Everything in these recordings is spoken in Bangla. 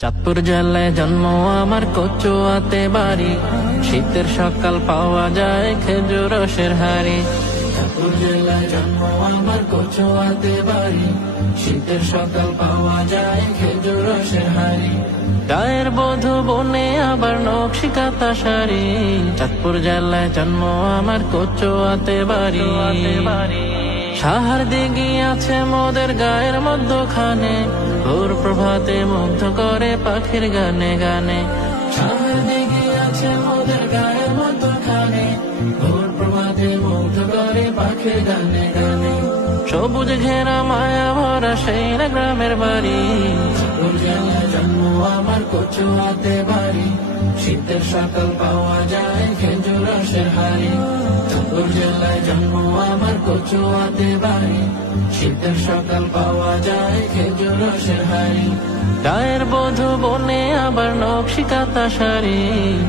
চাঁদপুর জেলায় জন্ম আমার, কচুয়াতে বাড়ি। শীতের সকাল পাওয়া যায় খেজুর রসের হাড়ি। চাঁদপুর জেলায় জন্ম আমার, কচুয়াতে বাড়ি। শীতের সকাল পাওয়া যায় খেজুর রসের হাড়ি। গায়ের বধূ বনে আবার নকশি কাঁথা শাড়ি। চাঁদপুর জেলায় জন্ম আমার, কচুয়াতে বাড়ি। সাহার দিঘি আছে মোদের গায়ের মধ্যখানে, ভোর প্রভাতে মুগ্ধ করে পাখির গানে গানে। সাহার দিঘি আছে মোদের গায়ের মধ্যখানে, ভোর প্রভাতে মুগ্ধ করে পাখির গানে গানে। সবুজ ঘেরা মায়া ভরা সেই না গ্রামের বাড়ি। চাঁদপুর জেলায় জন্ম আমার, কচুয়াতে বাড়ি। শীতের সকাল পাওয়া যায় খেজুর রসের হাড়ি। চাঁদপুর জেলায় জন্ম আমার, কচুয়াতে বাড়ি। শীতের সকাল পাওয়া যায় খেজুর রসের হাড়ি। গায়ের বধূ বনে আবার নকশি কাঁথা শাড়ি।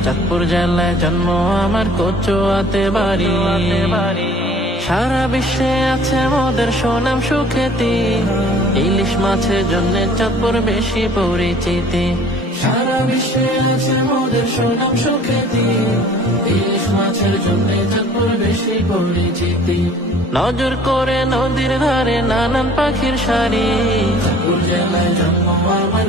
চাঁদপুর জেলায় জন্ম আমার, কচুয়াতে বাড়ি। সারা বিশ্বে আছে মোদের সুনাম সুখ্যাতি, ইলিশ মাছের জন্য চাঁদপুর বেশি পরিচিতি। সারা বিশ্বে আছে মোদের সুনাম সুখ্যাতি, ইলিশ মাছের জন্য চাঁদপুর বেশি পরিচিতি। নজর করে নদীর ধারে নানান পাখির সারি। চাঁদপুর জেলায় জন্ম আমার,